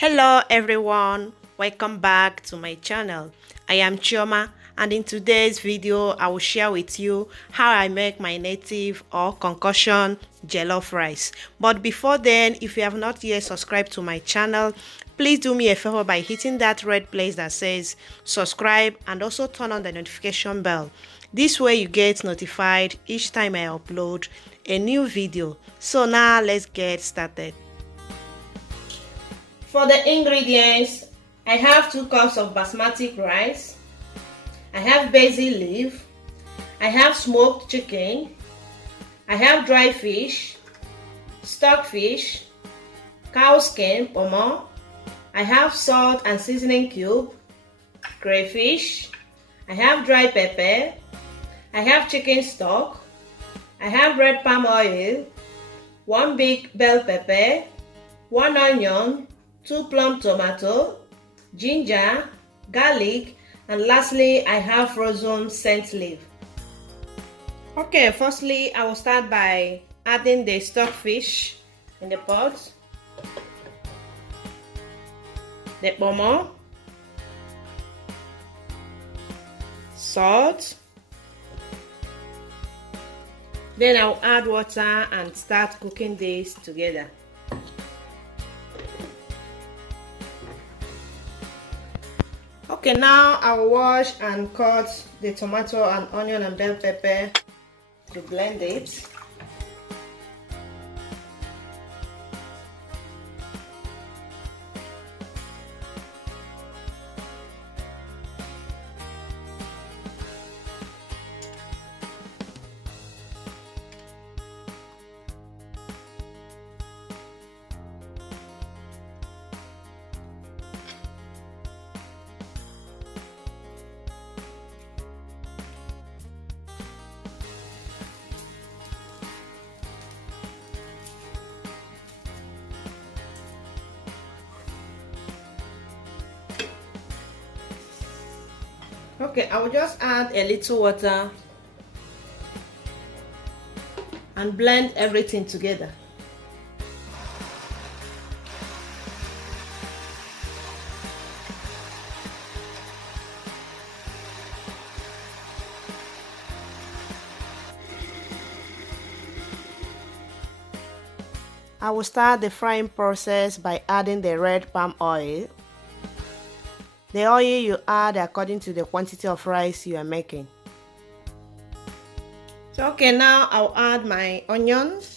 Hello everyone, welcome back to my channel. I am Chioma, and in today's video I will share with you how I make my native or concoction jollof rice. But before then, if you have not yet subscribed to my channel, please do me a favor by hitting that red place that says subscribe and also turn on the notification bell. This way you get notified each time I upload a new video. So now let's get started. For the ingredients, I have 2 cups of basmati rice, I have basil leaf, I have smoked chicken, I have dry fish, stockfish, cow skin, pomo, I have salt and seasoning cube, crayfish, I have dry pepper, I have chicken stock, I have red palm oil, 1 big bell pepper, 1 onion, 2 plum tomato, ginger, garlic, and lastly I have frozen scent leaf. Okay, firstly I will start by adding the stockfish in the pot, the pomo, salt, then I'll add water and start cooking this together. Okay, now I will wash and cut the tomato and onion and bell pepper to blend it. Okay, I will just add a little water and blend everything together. I will start the frying process by adding the red palm oil. The oil you add according to the quantity of rice you are making. So okay, now I'll add my onions.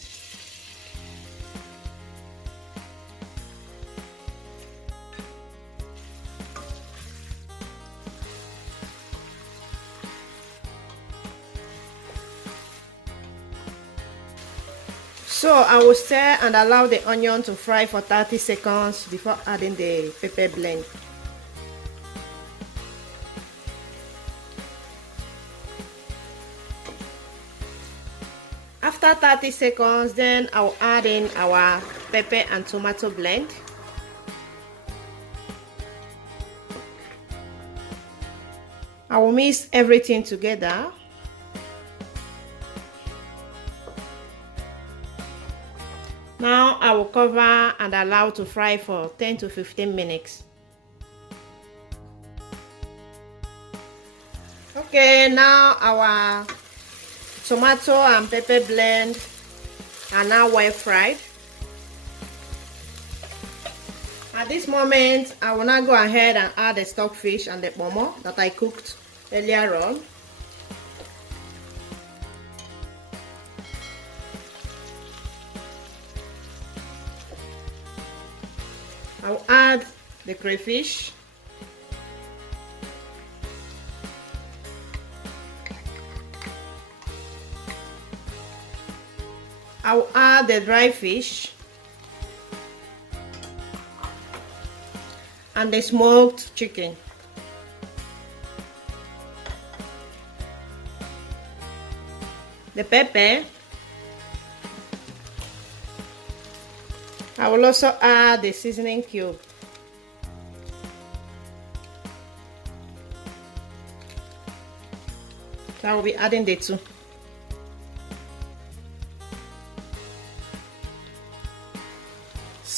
So I will stir and allow the onion to fry for 30 seconds before adding the pepper blend. After 30 seconds, then I'll add in our pepper and tomato blend. I will mix everything together. Now I will cover and allow to fry for 10 to 15 minutes. Okay, now our tomato and pepper blend are now well fried. At this moment, I will now go ahead and add the stockfish and the pomo that I cooked earlier on. I will add the crayfish. I will add the dry fish and the smoked chicken. The pepper. I will also add the seasoning cube. So I will be adding the 2.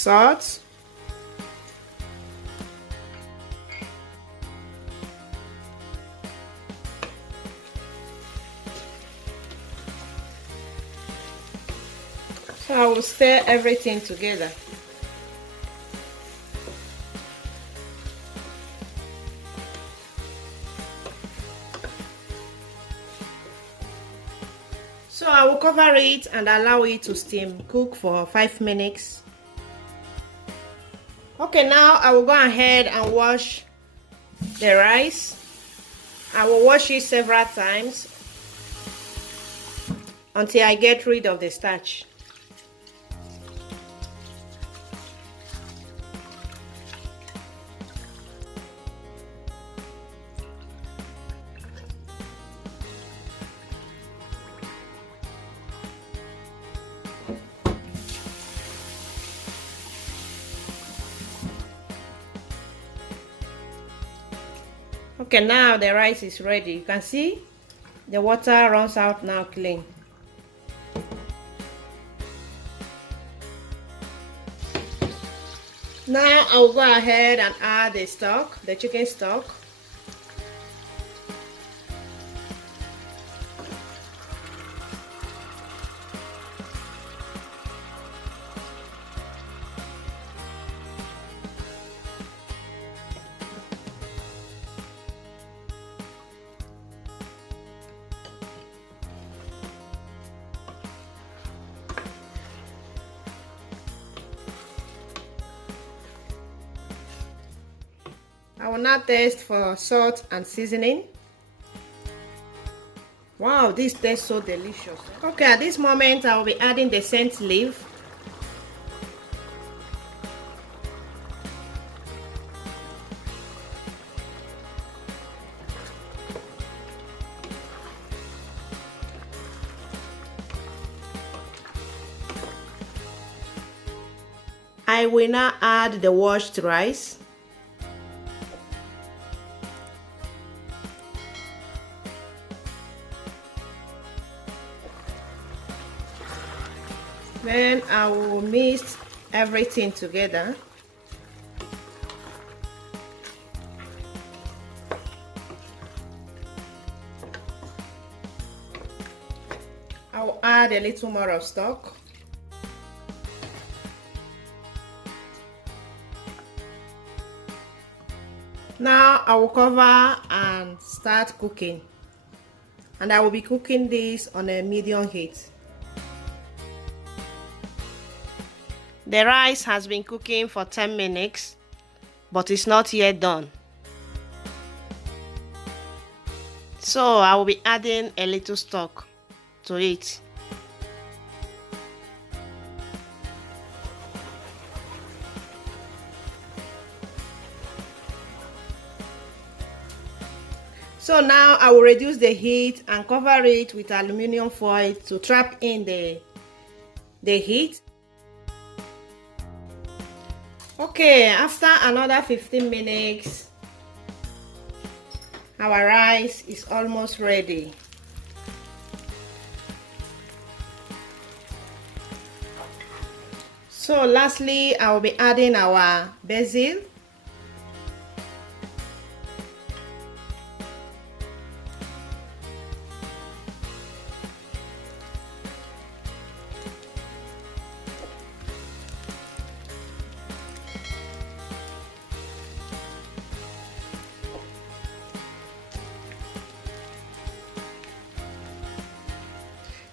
Salt, So I will stir everything together. So I will cover it and allow it to steam cook for 5 minutes. Okay, now I will go ahead and wash the rice. I will wash it several times until I get rid of the starch. Okay, now the rice is ready. You can see the water runs out now clean. Now I'll go ahead and add the stock, the chicken stock. I will now taste for salt and seasoning. Wow, this tastes so delicious. Okay, at this moment I will be adding the scent leaf. I will now add the washed rice. Then I will mix everything together. I will add a little more of stock. Now I will cover and start cooking. And I will be cooking this on a medium heat. The rice has been cooking for 10 minutes, but it's not yet done. So I will be adding a little stock to it. So now I will reduce the heat and cover it with aluminum foil to trap in the heat. Okay, after another 15 minutes, our rice is almost ready. So lastly, I will be adding our basil.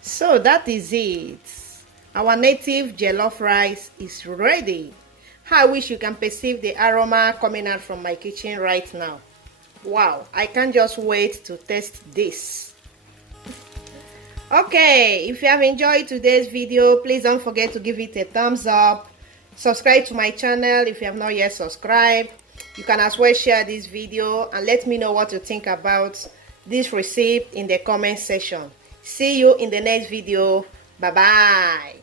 So that is it. Our native jollof rice is ready. I wish you can perceive the aroma coming out from my kitchen right now. Wow, I can't just wait to taste this. Okay, if you have enjoyed today's video, please don't forget to give it a thumbs up. Subscribe to my channel if you have not yet subscribed. You can as well share this video and let me know what you think about this recipe in the comment section. See you in the next video. Bye bye.